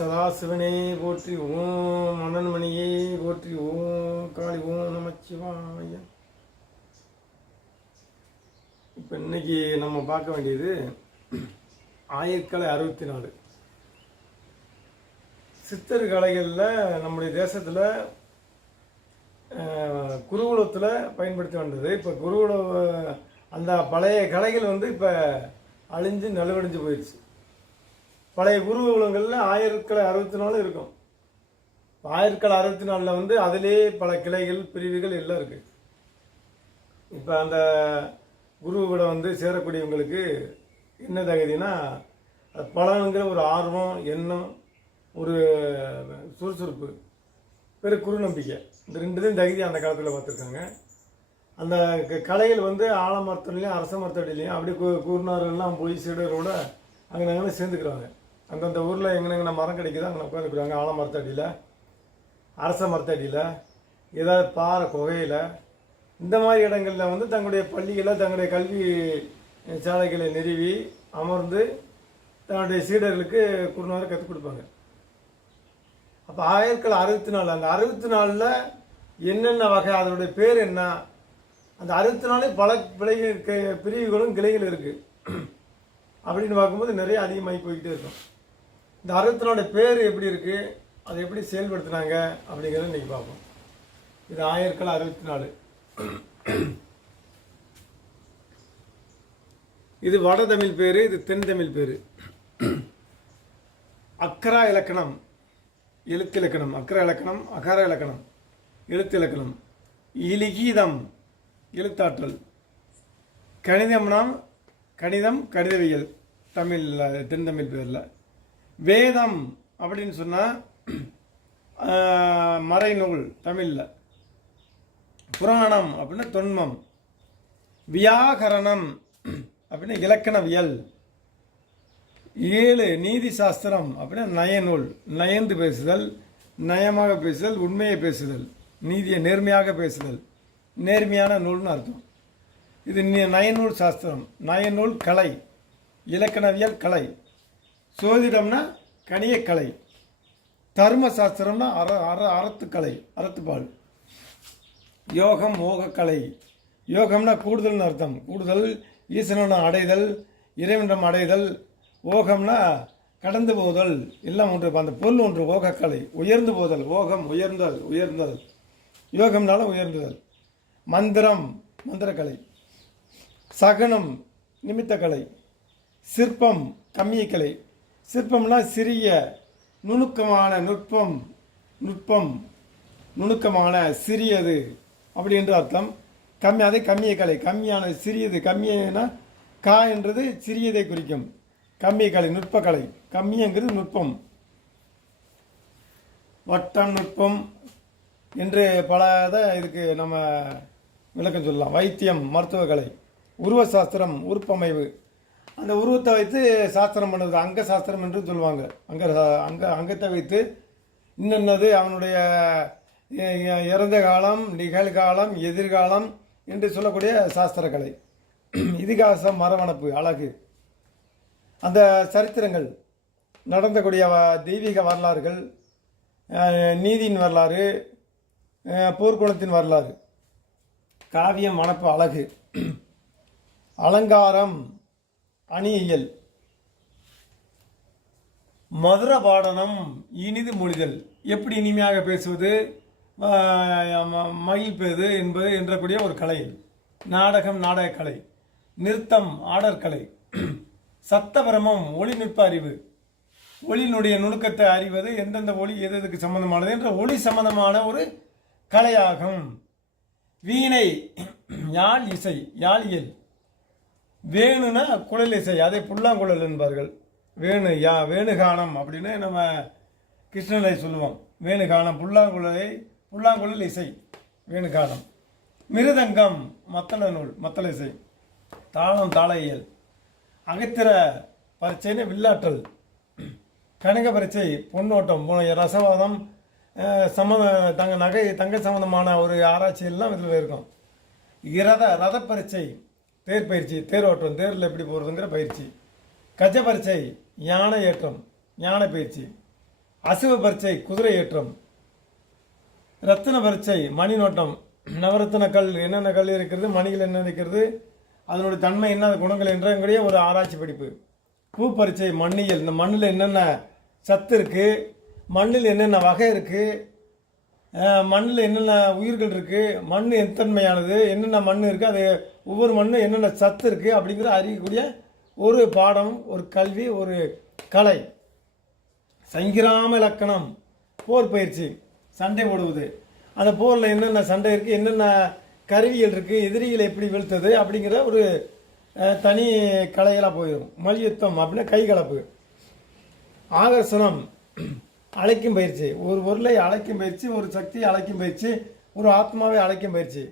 சதாசிவனே போற்றி ஓம் அனன்மணியே போற்றி ஓம் காளி ஓம் நமச்சிவாய இப்போ இன்னைக்கு நம்ம பார்க்க வேண்டியது ஆயிரக்கலை அறுபத்தி நாலு. சித்தர் கலைகளில் நம்முடைய தேசத்தில் குருகுலத்தில் பயன்படுத்த வேண்டியது இப்போ குருகுல அந்த பழைய கலைகள் வந்து இப்போ அழிஞ்சு நலுவடைஞ்சு போயிடுச்சு. பழைய குருகுலங்களில் ஆயிரக்கலை அறுபத்தி நாலு இருக்கும். ஆயிரக்கலை அறுபத்தி நாலில் வந்து அதிலே பல கிளைகள் பிரிவுகள் எல்லாம் இருக்குது இப்போ அந்த குருவிட வந்து சேரக்கூடியவங்களுக்கு என்ன தகுதினா அது பலனுங்கிற ஒரு ஆர்வம் எண்ணம் ஒரு சுறுசுறுப்பு பெரு குரு நம்பிக்கை இந்த ரெண்டுதையும் தகுதி அந்த காலத்தில் பார்த்துருக்காங்க. அந்த க- கலைகள் வந்து ஆலமரத்துலையும் அரச மரத்தடிலையும் அப்படி கு போய் சீடரோட அங்கே நாங்கள் சேர்ந்துக்கிறாங்க. அந்தந்த ஊரில் எங்கெங்கன மரம் கிடைக்குதோ அங்கே உட்காந்துக்கிறாங்க ஆலமரத்தடியில் அரச மரத்தடியில் ஏதாவது பாறை குகையில். இந்த மாதிரி இடங்களில் வந்து தங்களுடைய பள்ளிகளை தங்களுடைய கல்வி சாலைகளை நிறுவி அமர்ந்து தன்னுடைய சீடர்களுக்கு குருநாரை கற்றுக் கொடுப்பாங்க. அப்போ ஆயிரக்கல் அறுபத்தி நாலு அந்த அறுபத்தி நாலில் என்னென்ன வகை அதனுடைய பேர் என்ன? அந்த அறுபத்தி நாலே பல பிழைகள் பிரிவுகளும் கிளைகள் இருக்குது அப்படின்னு பார்க்கும்போது நிறைய அதிகமாகி போய்கிட்டே இருக்கும். இந்த அறத்தினோட பேர் எப்படி இருக்குது அதை எப்படி செயல்படுத்துனாங்க? அப்படிங்கிறத இன்னைக்கு பார்ப்போம். இது ஆயிரக்கல் அறுபத்தி நாலு இது வட தமிழ் பேர் இது தென் தமிழ் பேர். அக்கரா இலக்கணம் எழுத்து இலக்கணம் அக்கர இலக்கணம் அகர இலக்கணம் எழுத்து இலக்கணம். இலிகீதம் எழுத்தாற்றல். கணிதம்னா கணிதம் கணிதவியல். தமிழில் தென் தமிழ் பேரில். வேதம் அப்படின்னு சொன்னால் மறைநூல் தமிழில். புராணம் அப்படின்னா தொன்மம். வியாகரணம் அப்படின்னா இலக்கணவியல். ஏழு நீதி சாஸ்திரம் அப்படின்னா நயநூல். நயந்து பேசுதல் நயமாக பேசுதல் உண்மையை பேசுதல் நீதியை நேர்மையாக பேசுதல். நேர்மையான நூல்னு அர்த்தம். இது நயநூல் சாஸ்திரம். நயநூல் கலை. இலக்கணவியல் கலை. சோதிடம்னா கணியக்கலை தர்மசாஸ்திரம்னா அற அற அறத்துக்கலை அறத்துப்பால். யோகம் மோகக்கலை. யோகம்னா கூடுதல்னு அர்த்தம். கூடுதல் ஈசனோட அடைதல் இறைவனிடம் அடைதல். ஓகம்னா கடந்து போதல். எல்லாம் ஒன்று அந்த பொருள் ஒன்று ஓகக்கலை. உயர்ந்து போதல். ஓகம் உயர்ந்தல் உயர்ந்தல். யோகம்னால உயர்ந்துதல் மந்திரம் மந்திரக்கலை. சகனம் நிமித்தக்கலை. சிற்பம் கம்மியக்கலை. சிற்பம்னா சிறிய நுணுக்கமான நுட்பம் நுட்பம் நுணுக்கமான சிறியது. அப்படி என்று அர்த்தம். கம்மி அது கம்மிய கலை. கம்மியானது சிறியது. கம்மியனா கா என்றது சிறியதை குறிக்கும். கம்மிய கலை நுட்பக்கலை கம்மியங்கிறது நுட்பம். வட்டம் நுட்பம் என்று பல இதை இதுக்கு நம்ம விளக்கம் சொல்லலாம். வைத்தியம் மருத்துவ கலை. உருவ சாஸ்திரம் உறுப்பமைவு. அந்த உருவத்தை வைத்து சாஸ்திரம் பண்ணுறது அங்க சாஸ்திரம் என்று சொல்லுவாங்க. அங்க அங்க அங்கத்தை வைத்து இன்னென்னது அவனுடைய இறந்த காலம் நிகழ்காலம் எதிர்காலம் என்று சொல்லக்கூடிய சாஸ்திர கலை இதிகாசம் மரவணப்பு அழகு. அந்த சரித்திரங்கள் நடந்தக்கூடிய தெய்வீக வரலாறுகள் நீதியின் வரலாறு போர்க்குணத்தின் வரலாறு. காவியம் மணப்பு அழகு. அலங்காரம் அணியியல். மதுர பாடனம் இனிது மொழிதல். எப்படி இனிமையாக பேசுவது? மகிழ்ப்பது ம- பேது என்பது என்றக்கூடிய ஒரு கலை. நாடகம் நாடகக்கலை நிறுத்தம் ஆடற்கலை சத்தபிரமம் ஒளிநுட்ப அறிவு. ஒளியினுடைய நுணுக்கத்தை அறிவது எந்தெந்த ஒளி எது எதுக்கு சம்பந்தமானது என்ற ஒளி சம்பந்தமான ஒரு கலையாகும். வீணை யாழ் இசை யாழியல். வேணுனா குழல் இசை அதை புல்லாங்குழல் என்பார்கள். வேணு யா வேணுகானம் அப்படின்னு நம்ம கிருஷ்ணனை சொல்லுவோம். வேணுகானம் புல்லாங்குழலை புல்லாங்குழல் இசை வேணுகானம். மிருதங்கம் மத்தள நூல் மத்தள இசை. தாளம் தாள இயல் அகத்திர பரீட்சைன்னு வில்லாற்றல். கனக பரீட்சை பொன்னோட்டம் போன ரசவாதம் சம்மந்த சம்மத தங்க நகை தங்க சம்பந்தமான ஒரு ஆராய்ச்சி எல்லாம் இதில் இருக்கும். இரத ரத பரீட்சை தேர் பயிற்சி தேரோட்டம் தேரில் எப்படி போகிறதுங்கிற பயிற்சி. கஜ பரீட்சை யானை ஏற்றம் யானை பயிற்சி. அசுவ பரீட்சை குதிரை ஏற்றம். ரத்தின பரீட்சை மணி நோட்டம். நவரத்தின கல் என்னென்ன கல் இருக்கிறது மணிகள் என்ன இருக்கிறது அதனுடைய தன்மை என்ன குணங்கள் என்றக்கூடிய ஒரு ஆராய்ச்சி படிப்பு. பூ பரீட்சை மண்ணியல் இந்த மண்ணில் என்னென்ன சத்து இருக்குது மண்ணில் என்னென்ன வகை இருக்குது மண்ணில் என்னென்ன உயிர்கள் இருக்குது மண் எத்தன்மையானது என்னென்ன மண் இருக்குது அது ஒவ்வொரு மண்ணும் என்னென்ன சத்து இருக்குது அப்படிங்கிற அறியக்கூடிய ஒரு பாடம் ஒரு கல்வி ஒரு கலை. சங்கிராம இலக்கணம் போர் பயிற்சி. சண்டை போடுவது. அந்த போரில் என்னென்ன சண்டை இருக்குது என்னென்ன கருவிகள் இருக்குது எதிரிகளை எப்படி வீழ்த்தது அப்படிங்கிற ஒரு தனி கலைகளாக போயிடும். மல்யுத்தம் அப்படின்னா கைகலப்பு ஆகர்ஷணம். அழைக்கும் பயிற்சி. ஒரு பொருளை அழைக்கும் பயிற்சி ஒரு சக்தியை அழைக்கும் பயிற்சி ஒரு ஆத்மாவை அழைக்கும் பயிற்சி.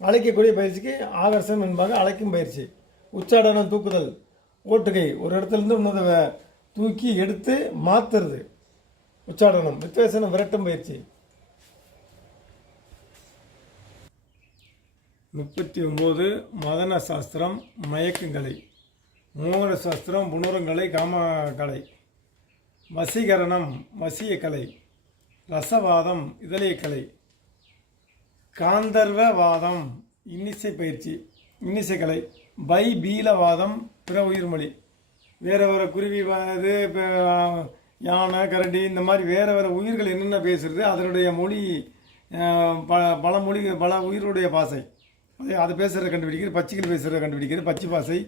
அழைக்கக்கூடிய பயிற்சிக்கு ஆகர்ஷம் என்பாங்க அழைக்கும் பயிற்சி. உச்சாடனம் தூக்குதல். ஓட்டுகை. ஒரு இடத்துல இருந்து இன்னொரு தூக்கி எடுத்து மாற்றுறது உச்சாடனம். வித்வேசனம் விரட்டும் பயிற்சி. முப்பத்தி ஒம்பது மதன சாஸ்திரம் மயக்கங்களை மூல சாஸ்திரம் புணரங்கலை காமகலை. வசீகரணம் வசியக்கலை. ரசவாதம் இதழியக்கலை. காந்தர்வவாதம் இன்னிசை பயிற்சி இன்னிசைக்கலை பைபீலவாதம் பிற உயிர்மொழி வேறு வேறு குருவி இது இப்போ யானை கரடி இந்த மாதிரி வேறு வேறு உயிர்கள் என்னென்ன பேசுறது அதனுடைய மொழி பல ப பல மொழி பல உயிருடைய பாசை அதே அதை பேசுகிறத கண்டுபிடிக்கிறது பச்சிகள் பேசுகிறத கண்டுபிடிக்கிறது பச்சை பாசை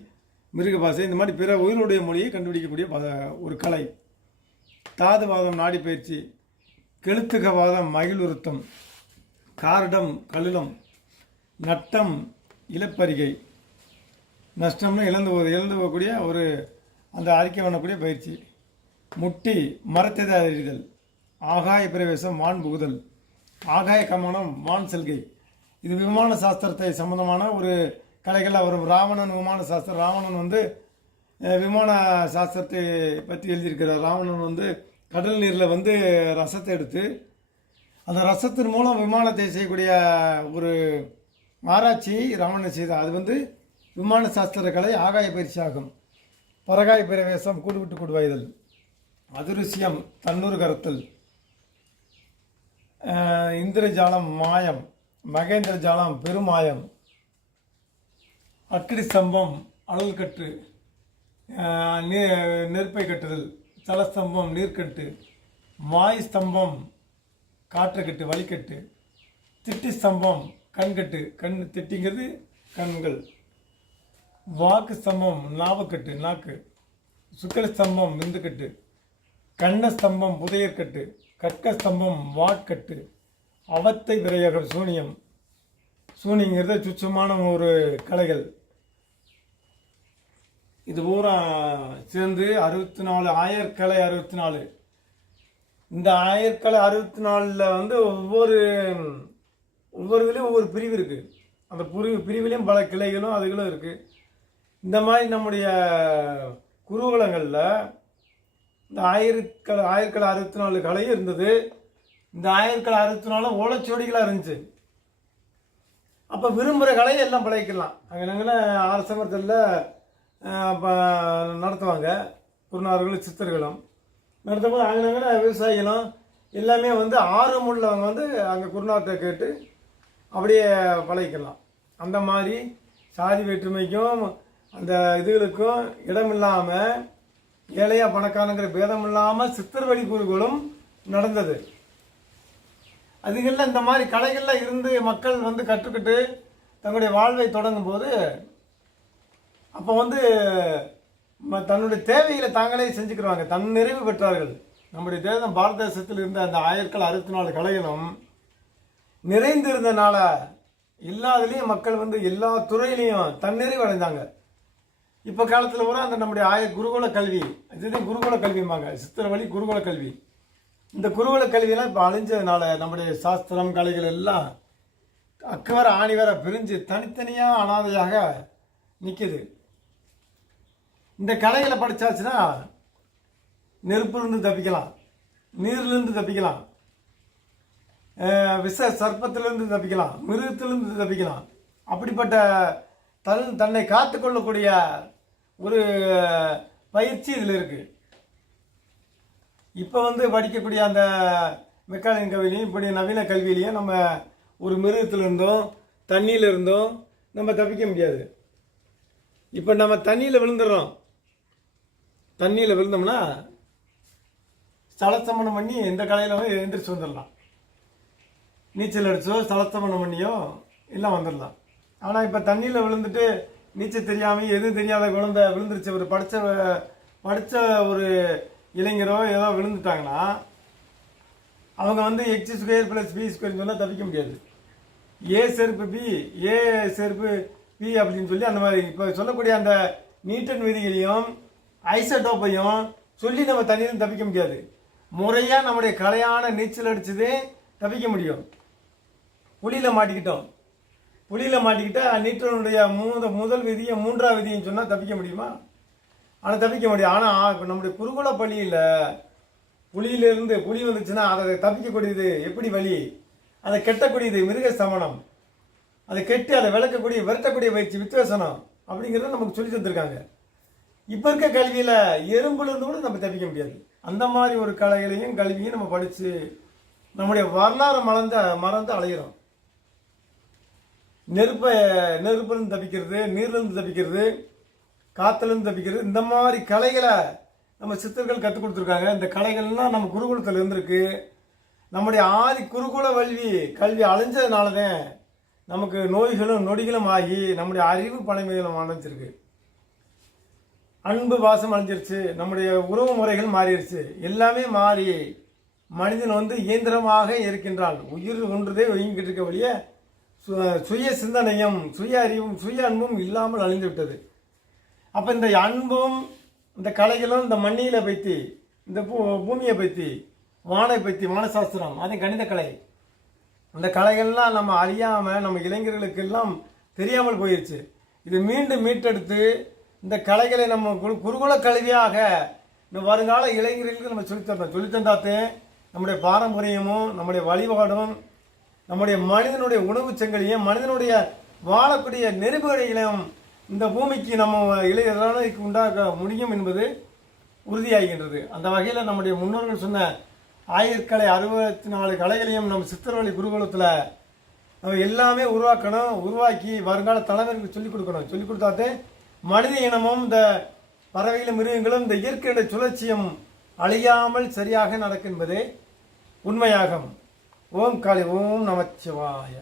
மிருக பாசை இந்த மாதிரி பிற உயிருடைய மொழியை கண்டுபிடிக்கக்கூடிய பத- ஒரு கலை. தாதுவாதம் நாடி பயிற்சி கெழுத்துகவாதம் மகிழுருத்தம் கார்டம் கழுலம் நட்டம் இழப்பறிகை நஷ்டம்னு இழந்து போது இழந்து போகக்கூடிய ஒரு அந்த அறிக்கை பண்ணக்கூடிய பயிற்சி. முட்டி மரத்தை அறிதல் ஆகாய பிரவேசம் வான் புகுதல். ஆகாய கமனம் வான் செல்கை. இது விமான சாஸ்திரத்தை சம்பந்தமான ஒரு கலைகளாக வரும் ராவணன் விமான சாஸ்திரம். ராவணன் வந்து விமான சாஸ்திரத்தை பற்றி எழுதியிருக்கிறார். ராவணன் வந்து கடல் நீரில் வந்து ரசத்தை எடுத்து அந்த ரசத்தின் மூலம் விமானத்தை செய்யக்கூடிய ஒரு ஆராய்ச்சி ராமன் செய்தார். அது வந்து விமான சாஸ்திர கலை ஆகாய பயிற்சி ஆகும் பரகாய பிரவேசம் கூடுவிட்டு கூடுவாய்தல் அதிருசியம் தன்னூறு கருத்தல் இந்திரஜாலம் மாயம் மகேந்திர ஜாலம் பெருமாயம் அக்கடி ஸ்தம்பம் அழல் கட்டு நீ- நெருப்பை கட்டுதல் தலஸ்தம்பம் நீர்க்கட்டு மாய் ஸ்தம்பம் காற்றுக்கட்டு வலிக்கட்டு திட்டி ஸ்தம்பம் கண்கட்டு கண் திட்டிங்கிறது கண்கள். வாக்கு ஸ்தம்பம் நாவக்கட்டு நாக்கு. சுக்கர ஸ்தம்பம் விந்துக்கட்டு. கண்ண ஸ்தம்பம் புதையற்கட்டு கற்க ஸ்தம்பம் வாட்கட்டு. அவத்தை விரையகம் சூனியம். சூனியங்கிறது சுச்சமான ஒரு கலைகள். இது பூரா சேர்ந்து அறுபத்தி நாலு ஆயர்கலை அறுபத்தி நாலு. இந்த ஆயர்கலை அறுபத்தி நாலில் வந்து ஒவ்வொரு ஒவ்வொரு இதுலேயும் ஒவ்வொரு பிரிவு இருக்குது அந்த பிரிவு பிரிவுலேயும் பல கிளைகளும் அதுகளும் இருக்குது இந்த மாதிரி நம்முடைய குருகுலங்களில் இந்த ஆயிரக்கலை ஆயிரக்கலை அறுபத்தி நாலு கலையும் இருந்தது. இந்த ஆயிரக்கலை அறுபத்தி நாலும் ஓலச்சோடிகளாக இருந்துச்சு. அப்போ விரும்புகிற கலையை எல்லாம் பழகிக்கலாம் அங்கே நாங்கள் ஆறு சமரத்தில் நடத்துவாங்க. குருநார்களும் சித்தர்களும். நடத்தும்போது அங்கே விவசாயிகளும் எல்லாமே வந்து ஆர்வம் உள்ளவங்க வந்து அங்கே குருநாத்தை கேட்டு அப்படியே பழகிக்கலாம். அந்த மாதிரி சாதி வேற்றுமைக்கும் அந்த இதுகளுக்கும் இடம் இல்லாமல் ஏழையா பணக்காரங்கிற பேதம் இல்லாமல் சித்தர் வழி நடந்தது. அதுகளில் இந்த மாதிரி கலைகளில் இருந்து மக்கள் வந்து கற்றுக்கிட்டு தங்களுடைய வாழ்வை தொடங்கும் போது அப்போ வந்து தன்னுடைய தேவைகளை தாங்களே செஞ்சுக்கிறாங்க தன் நிறைவு பெற்றார்கள். நம்முடைய தேசம் பாரத தேசத்தில் இருந்த அந்த ஆயிரக்கள் அறுபத்தி நாலு கலைகளும் நிறைந்திருந்தனால எல்லாத்துலேயும் மக்கள் வந்து எல்லா துறையிலையும் தன்னிறைவு அடைந்தாங்க. இப்போ காலத்தில் கூட அந்த நம்முடைய ஆய குருகுல கல்வி இதுதான் குருகுல கல்விம்பாங்க. சித்திர வழி குருகுல கல்வி. இந்த குருகுல கல்வியெல்லாம் இப்போ அழிஞ்சதுனால நம்முடைய சாஸ்திரம் கலைகள் எல்லாம் அக்கவர ஆணிவர பிரிஞ்சு தனித்தனியாக அனாதையாக நிற்கிது இந்த கலைகளை படித்தாச்சுன்னா நெருப்புலேருந்து தப்பிக்கலாம் நீர்லேருந்து தப்பிக்கலாம் விஷ சர்ப்பத்திலிருந்து தப்பிக்கலாம் மிருகத்திலிருந்து தப்பிக்கலாம். அப்படிப்பட்ட தன் தன்னை காத்துக்கொள்ளக்கூடிய ஒரு பயிற்சி இதில் இருக்குது இப்போ வந்து படிக்கக்கூடிய அந்த மெக்கானிக் கவிலையும் இப்படி நவீன கல்வியிலையும் நம்ம ஒரு மிருகத்திலிருந்தும் தண்ணியிலிருந்தும் தண்ணியில நம்ம தப்பிக்க முடியாது. இப்போ நம்ம தண்ணியில் விழுந்துடுறோம். தண்ணியில் விழுந்தோம்னா ஸ்தலத்தமனம் பண்ணி எந்த கலையில் போய் எழுந்திரிச்சு வந்துடலாம். நீச்சல் அடித்தோ ஸ்தலத்தமனம் பண்ணியோ எல்லாம் வந்துடலாம். ஆனால் இப்போ தண்ணியில் விழுந்துட்டு நீச்சல் தெரியாமல் எதுவும் தெரியாத குழந்தை விழுந்துருச்சு ஒரு படித்த படித்த ஒரு இளைஞரோ ஏதோ விழுந்துட்டாங்கன்னா அவங்க வந்து X square plus B square சொன்னால் தப்பிக்க முடியாது. ஏ செருப்பு பி ஏ செருப்பு பி அப்படின்னு சொல்லி அந்த மாதிரி இப்போ சொல்லக்கூடிய அந்த நீட்டன் விதிகளையும் ஐசோடோப்பையும் சொல்லி நம்ம தண்ணியிலும் தப்பிக்க முடியாது. முறையாக நம்முடைய கலையான நீச்சல் அடிச்சதே தப்பிக்க முடியும். புளியில் மாட்டிக்கிட்டோம். புளியில் மாட்டிக்கிட்டால் நீற்றனுடைய மூத முதல் விதியை மூன்றாவது விதியும் சொன்னால் தப்பிக்க முடியுமா? ஆனால் தப்பிக்க முடியும் ஆனால் இப்போ நம்முடைய குருகுல பள்ளியில் புளியிலிருந்து புளி வந்துச்சுன்னா அதை தப்பிக்கக்கூடியது எப்படி வழி அதை கெட்டக்கூடியது மிருக சமணம் அதை கெட்டு அதை விளக்கக்கூடிய விரட்டக்கூடிய பயிற்சி வித்வேசனம் அப்படிங்கிறத நமக்கு சொல்லி தந்திருக்காங்க. இப்போ இருக்க கல்வியில் எறும்புல இருந்து கூட நம்ம தப்பிக்க முடியாது. அந்த மாதிரி ஒரு கலைகளையும் கல்வியும் நம்ம படித்து நம்முடைய வரலாறு மறந்த மறந்து அலைகிறோம் நெருப்பை நெருப்புலேருந்து தப்பிக்கிறது நீர்லேருந்து தப்பிக்கிறது காற்றுலேருந்து தப்பிக்கிறது இந்த மாதிரி கலைகளை நம்ம சித்தர்கள் கற்றுக் கொடுத்துருக்காங்க. இந்த கலைகள்லாம் நம்ம குருகுலத்தில் இருந்திருக்கு. நம்முடைய ஆதி குருகுல கல்வி கல்வி அழிஞ்சதுனால தான் நமக்கு நோய்களும் நொடிகளும் ஆகி நம்முடைய அறிவு பழமைகளும் அணைஞ்சிருக்கு அன்பு வாசம் அழிஞ்சிருச்சு. நம்முடைய உறவு முறைகள் மாறிடுச்சு. எல்லாமே மாறி மனிதன் வந்து இயந்திரமாக இருக்கின்றான். உயிர் ஒன்றுதே ஒழுங்கிட்டு இருக்க வழிய சு- சுய சிந்தனையும் சுய அறிவும் சுய அன்பும் இல்லாமல் அழிந்து விட்டது. அப்போ இந்த அன்பும் இந்த கலைகளும் இந்த மண்ணியில் பற்றி இந்த பூ பூமியை பற்றி வானை பற்றி வானசாஸ்திரம் அது கணித கலை. அந்த கலைகள்லாம் நம்ம அறியாமல் நம்ம இளைஞர்களுக்கெல்லாம் தெரியாமல் போயிடுச்சு இது மீண்டும் மீட்டெடுத்து இந்த கலைகளை நம்ம குரு குருகுல கல்வியாக இந்த வருங்கால இளைஞர்களுக்கு நம்ம சொல்லித்தரணும் சொல்லித்தந்தாத்தே நம்முடைய பாரம்பரியமும் நம்முடைய வழிபாடும் நம்முடைய மனிதனுடைய உணவுச் செங்கலையும் மனிதனுடைய வாழக்கூடிய நெருப்புகளையும் இந்த பூமிக்கு நம்ம இளைஞர்களுக்கு உண்டாக்க முடியும் என்பது உறுதியாகின்றது. அந்த வகையில் நம்முடைய முன்னோர்கள் சொன்ன ஆயிரக்கலை அறுபத்தி நாலு கலைகளையும் நம்ம சித்திரவழி குருகுலத்தில் நம்ம எல்லாமே உருவாக்கணும் உருவாக்கி வருங்கால தலைவர்களுக்கு சொல்லிக் கொடுக்கணும். சொல்லிக் கொடுத்தாத்தே மனித இனமும் இந்த பறவைகளும் மிருகங்களும் இந்த இயற்கையுடைய சுழற்சியும் அழியாமல் சரியாக நடக்கும் என்பதே உண்மையாகும். ஓம் காளி ஓம் நமச்சிவாய.